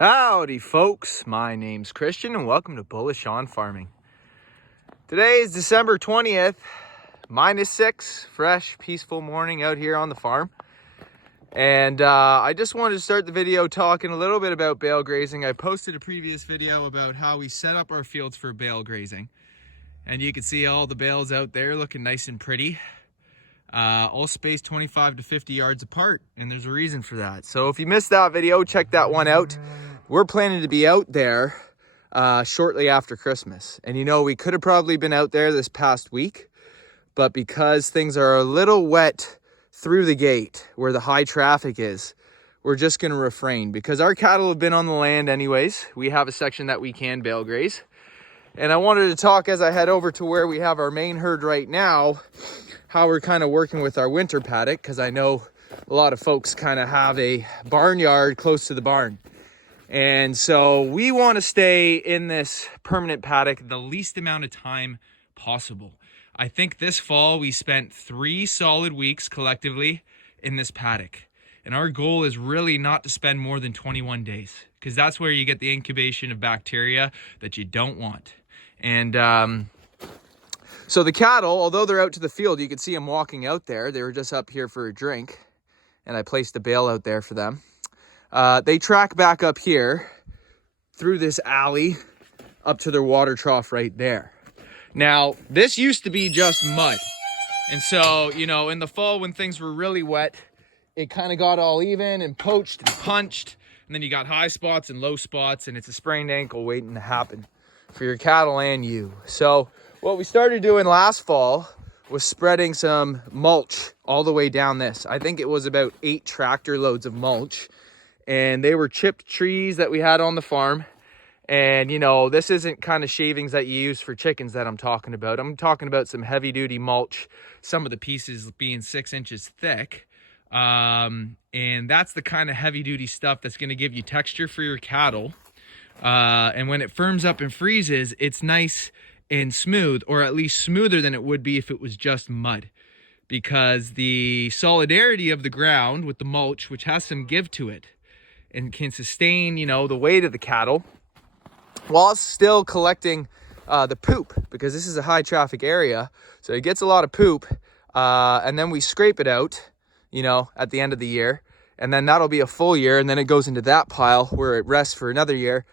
Howdy folks, my name's Christian and welcome to Bullish on Farming. Today is December 20th, -6, fresh, peaceful morning out here on the farm. And I just wanted to start the video talking a little bit about bale grazing. I posted a previous video about how we set up our fields for bale grazing. And you can see all the bales out there looking nice and pretty. All spaced 25 to 50 yards apart, and there's a reason for that. So if you missed that video, check that one out. We're planning to be out there shortly after Christmas. And you know, we could have probably been out there this past week, but because things are a little wet through the gate where the high traffic is, we're just going to refrain because our cattle have been on the land anyways. We have a section that we can bale graze. And I wanted to talk as I head over to where we have our main herd right now, how we're kind of working with our winter paddock, because I know a lot of folks kind of have a barnyard close to the barn. And so we want to stay in this permanent paddock the least amount of time possible. I think this fall we spent 3 solid weeks collectively in this paddock. And our goal is really not to spend more than 21 days, because that's where you get the incubation of bacteria that you don't want. And so the cattle, although they're out to the field, you can see them walking out there. They were just up here for a drink, and I placed a bale out there for them. They track back up here through this alley up to their water trough right there. Now, this used to be just mud. And so, you know, in the fall when things were really wet, it kind of got all even and poached and punched. And then you got high spots and low spots, and it's a sprained ankle waiting to happen for your cattle and you. So what we started doing last fall was spreading some mulch all the way down this. I think it was about 8 tractor loads of mulch. And they were chipped trees that we had on the farm. And, you know, this isn't kind of shavings that you use for chickens that I'm talking about. I'm talking about some heavy duty mulch, some of the pieces being 6 inches thick. And that's the kind of heavy duty stuff that's going to give you texture for your cattle. And when it firms up and freezes, it's nice and smooth, or at least smoother than it would be if it was just mud. Because the solidarity of the ground with the mulch, which has some give to it, and can sustain, you know, the weight of the cattle while still collecting the poop, because this is a high traffic area. So it gets a lot of poop, and then we scrape it out, you know, at the end of the year, and then that'll be a full year, and then it goes into that pile where it rests for another year.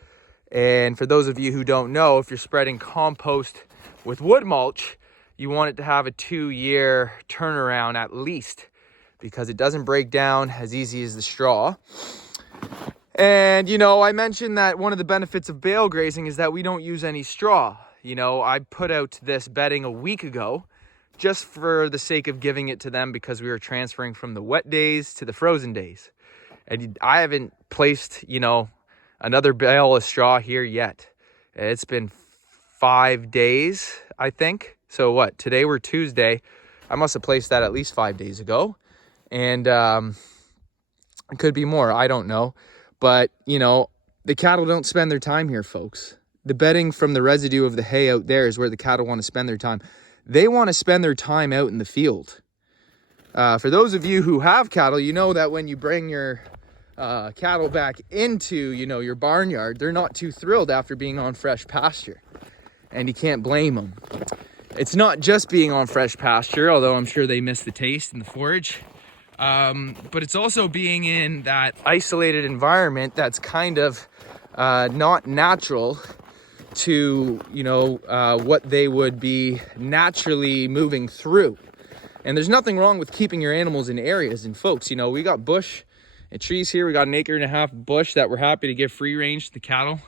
And for those of you who don't know, if you're spreading compost with wood mulch, you want it to have a 2-year turnaround at least, because it doesn't break down as easy as the straw. And, you know, I mentioned that one of the benefits of bale grazing is that we don't use any straw. You know, I put out this bedding a week ago just for the sake of giving it to them, because we were transferring from the wet days to the frozen days. And I haven't placed, you know, another bale of straw here yet. It's been 5 days, I think. So what, today we're Tuesday. I must have placed that at least 5 days ago. And it could be more, I don't know. But, you know, the cattle don't spend their time here, folks. The bedding from the residue of the hay out there is where the cattle want to spend their time. They want to spend their time out in the field. For those of you who have cattle, you know that when you bring your cattle back into, you know, your barnyard, they're not too thrilled after being on fresh pasture. And you can't blame them. It's not just being on fresh pasture, although I'm sure they miss the taste and the forage. But it's also being in that isolated environment that's kind of not natural to, you know, what they would be naturally moving through. And there's nothing wrong with keeping your animals in areas. And folks, you know, we got bush and trees here. We got 1.5 acres bush that we're happy to give free range to the cattle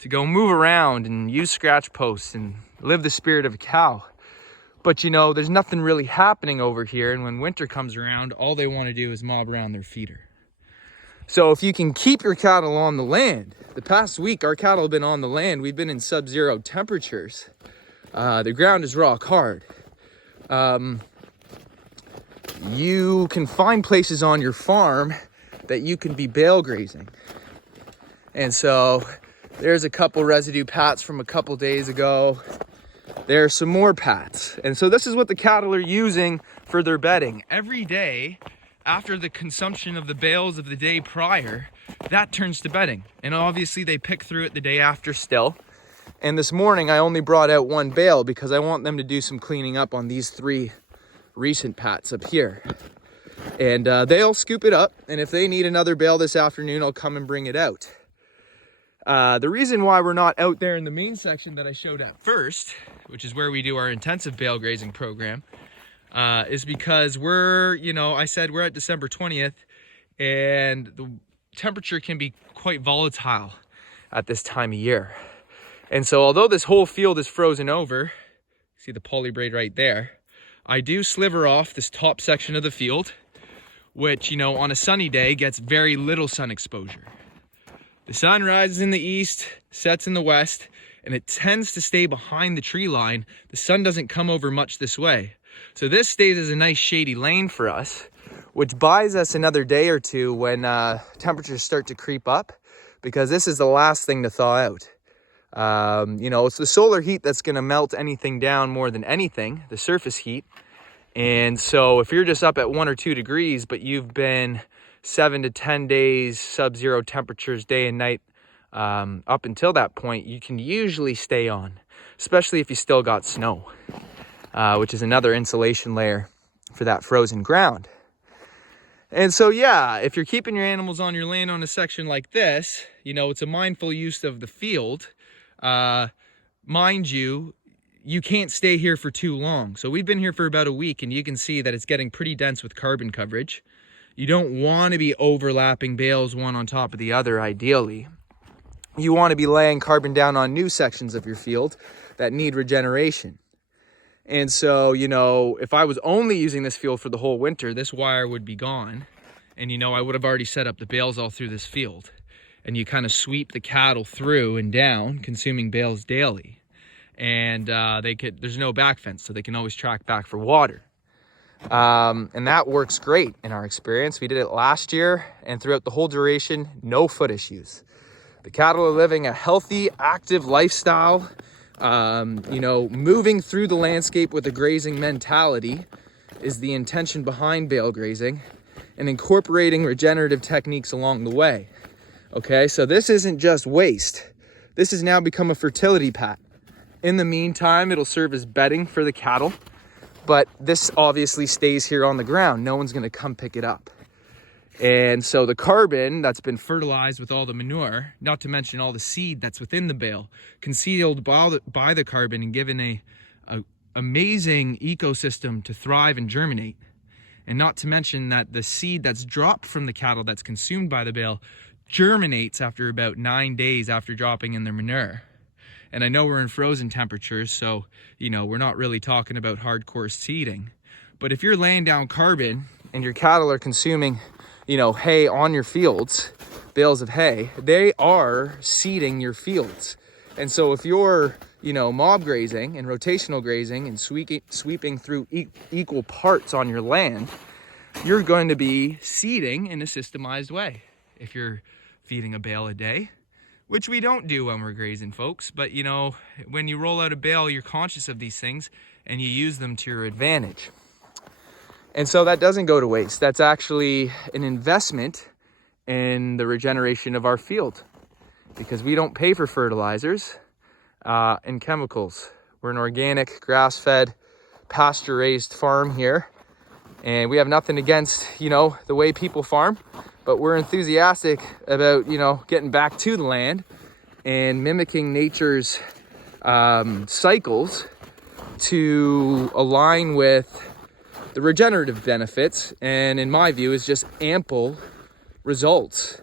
to go move around and use scratch posts and live the spirit of a cow. But, you know, there's nothing really happening over here. And when winter comes around, all they want to do is mob around their feeder. So if you can keep your cattle on the land, the past week, our cattle have been on the land. We've been in sub-zero temperatures. The ground is rock hard. You can find places on your farm that you can be bale grazing. And so there's a couple residue pats from a couple days ago. There's some more pats. And so this is what the cattle are using for their bedding. Every day, after the consumption of the bales of the day prior, that turns to bedding. And obviously they pick through it the day after still. And this morning I only brought out one bale because I want them to do some cleaning up on these 3 recent pats up here. And they'll scoop it up, and if they need another bale this afternoon, I'll come and bring it out. The reason why we're not out there in the main section that I showed at first, which is where we do our intensive bale grazing program, is because we're, I said we're at December 20th, and the temperature can be quite volatile at this time of year. And so although this whole field is frozen over, see the polybraid right there, I do sliver off this top section of the field, which, on a sunny day gets very little sun exposure. The sun rises in the east, sets in the west, and it tends to stay behind the tree line. The sun doesn't come over much this way. So this stays as a nice shady lane for us, which buys us another day or two when temperatures start to creep up, because this is the last thing to thaw out. It's the solar heat that's going to melt anything down more than anything, the surface heat. And so if you're just up at 1 or 2 degrees, but you've been 7 to 10 days sub-zero temperatures day and night up until that point, you can usually stay on, especially if you still got snow, which is another insulation layer for that frozen ground. And so, yeah, if you're keeping your animals on your land on a section like this, it's a mindful use of the field. Mind you, you can't stay here for too long. So we've been here for about a week, and you can see that it's getting pretty dense with carbon coverage. You don't want to be overlapping bales one on top of the other, ideally. You want to be laying carbon down on new sections of your field that need regeneration. And so, if I was only using this field for the whole winter, this wire would be gone. And, I would have already set up the bales all through this field. And you kind of sweep the cattle through and down, consuming bales daily. And there's no back fence, so they can always track back for water. And that works great in our experience. We did it last year, and throughout the whole duration, no foot issues. The cattle are living a healthy, active lifestyle, moving through the landscape with a grazing mentality is the intention behind bale grazing, and incorporating regenerative techniques along the way. Okay, so this isn't just waste. This has now become a fertility pat. In the meantime, it'll serve as bedding for the cattle, but this obviously stays here on the ground. No one's gonna come pick it up. And so the carbon that's been fertilized with all the manure, not to mention all the seed that's within the bale, concealed by the carbon and given a amazing ecosystem to thrive and germinate. And not to mention that the seed that's dropped from the cattle that's consumed by the bale germinates after about 9 days after dropping in their manure. And I know we're in frozen temperatures, so, we're not really talking about hardcore seeding. But if you're laying down carbon and your cattle are consuming, hay on your fields, bales of hay, they are seeding your fields. And so if you're, mob grazing and rotational grazing and sweeping through equal parts on your land, you're going to be seeding in a systemized way. If you're feeding a bale a day, which we don't do when we're grazing, folks. But, when you roll out a bale, you're conscious of these things and you use them to your advantage. And so that doesn't go to waste. That's actually an investment in the regeneration of our field, because we don't pay for fertilizers and chemicals. We're an organic, grass-fed, pasture-raised farm here. And we have nothing against, the way people farm, but we're enthusiastic about, getting back to the land and mimicking nature's cycles to align with the regenerative benefits. And in my view, is just ample results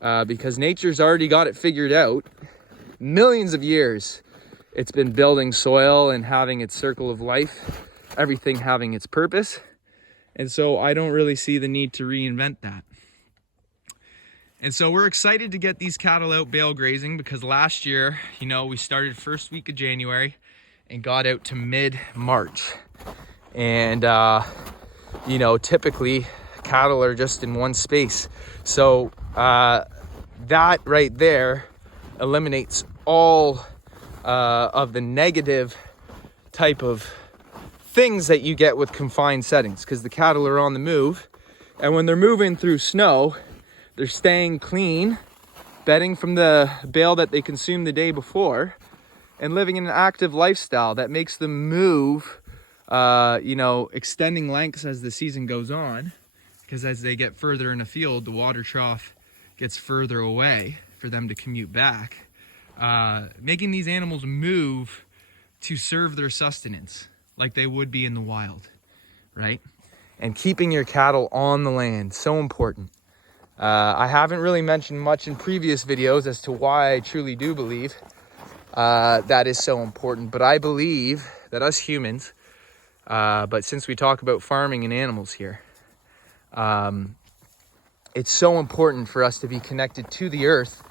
because nature's already got it figured out. Millions of years it's been building soil and having its circle of life, everything having its purpose. And so I don't really see the need to reinvent that. And so we're excited to get these cattle out bale grazing because last year, we started first week of January and got out to mid-March. And, typically cattle are just in one space. So that right there eliminates all of the negative type of things that you get with confined settings, because the cattle are on the move, and when they're moving through snow, they're staying clean bedding from the bale that they consumed the day before, and living in an active lifestyle that makes them move, you know, extending lengths as the season goes on, because as they get further in a field, the water trough gets further away for them to commute back. Making these animals move to serve their sustenance like they would be in the wild, right? And keeping your cattle on the land, so important. I haven't really mentioned much in previous videos as to why I truly do believe that is so important, but I believe that us humans, but since we talk about farming and animals here, it's so important for us to be connected to the earth.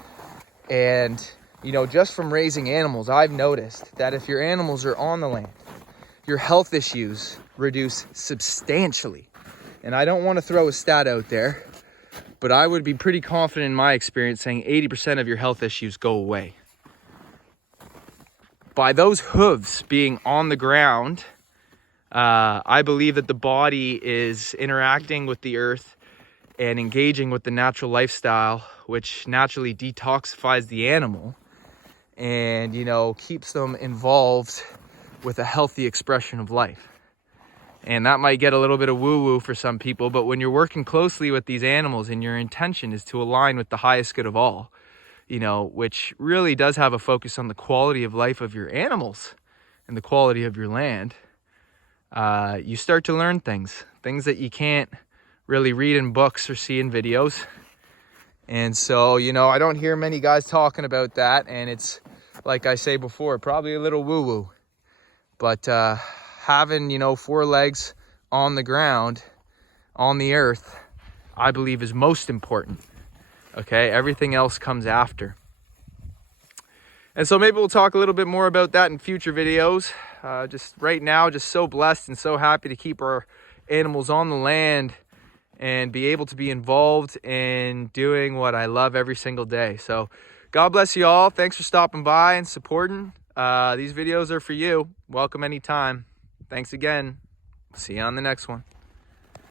And, you know, just from raising animals, I've noticed that if your animals are on the land, your health issues reduce substantially. And I don't want to throw a stat out there, but I would be pretty confident in my experience saying 80% of your health issues go away. By those hooves being on the ground, I believe that the body is interacting with the earth and engaging with the natural lifestyle, which naturally detoxifies the animal and, you know, keeps them involved with a healthy expression of life. And that might get a little bit of woo-woo for some people, but when you're working closely with these animals and your intention is to align with the highest good of all, you know, which really does have a focus on the quality of life of your animals and the quality of your land, you start to learn things that you can't really read in books or see in videos. And so, you know, I don't hear many guys talking about that, and it's, like I say before, probably a little woo-woo. But having, you know, 4 legs on the ground, on the earth, I believe is most important. Okay, everything else comes after. And so maybe we'll talk a little bit more about that in future videos. Just right now, just so blessed and so happy to keep our animals on the land and be able to be involved in doing what I love every single day. So God bless you all. Thanks for stopping by and supporting. These videos are for you. Welcome anytime. Thanks again. See you on the next one.